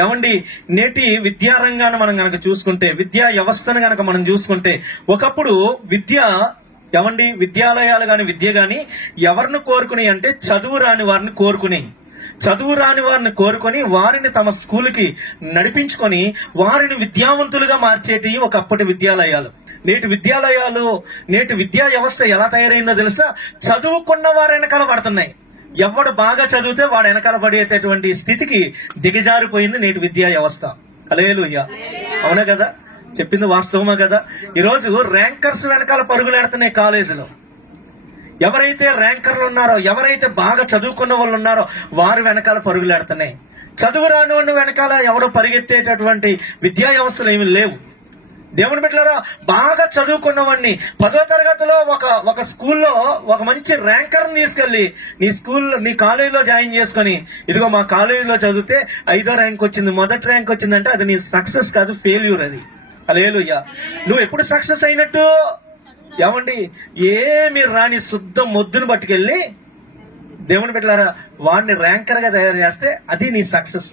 ఏమండి, నేటి విద్యారంగాన్ని మనం గనక చూసుకుంటే, విద్యా వ్యవస్థను గనక మనం చూసుకుంటే, ఒకప్పుడు ఏమండి, విద్యాలయాలు గాని విద్య గాని ఎవరిని కోరుకుని అంటే చదువు రాని వారిని కోరుకొని వారిని తమ స్కూల్కి నడిపించుకొని వారిని విద్యావంతులుగా మార్చేటి ఒకప్పటి విద్యాలయాలు. నేటి విద్యా వ్యవస్థ ఎలా తయారైందో తెలుసా? చదువుకున్న వారు వెనకాల పడుతున్నాయి. ఎవడు బాగా చదివితే వాడు వెనకాల పడేటటువంటి స్థితికి దిగజారిపోయింది నేటి విద్యా వ్యవస్థ. హల్లెలూయా, అవునా కదా? చెప్పింది వాస్తవమా కదా? ఈరోజు ర్యాంకర్స్ వెనకాల పరుగులేడుతున్నాయి కాలేజీలో. ఎవరైతే ర్యాంకర్లు ఉన్నారో, ఎవరైతే బాగా చదువుకున్న వాళ్ళు ఉన్నారో వారు వెనకాల పరుగులేడుతున్నాయి. చదువు రాని వాడిని వెనకాల ఎవడో పరిగెత్తేటటువంటి విద్యా వ్యవస్థలు ఏమి లేవు. దేవుని బిడ్డలారా, బాగా చదువుకున్న వాడిని 10వ తరగతిలో ఒక స్కూల్లో ఒక మంచి ర్యాంకర్ని తీసుకెళ్లి నీ కాలేజీలో జాయిన్ చేసుకొని, ఇదిగో మా కాలేజీలో చదివితే 5వ ర్యాంక్ వచ్చింది, మొదటి ర్యాంక్ వచ్చిందంటే అది నీ సక్సెస్ కాదు, ఫెయిల్యూర్ అది. హల్లెలూయా. నువ్వు ఎప్పుడు సక్సెస్ అయినట్టు? ఏమండి, ఏమి రాని శుద్ధ మొద్దును పట్టుకెళ్ళి దేవుని బిడ్డలారా వాడిని ర్యాంకర్ గా తయారు చేస్తే అది నీ సక్సెస్.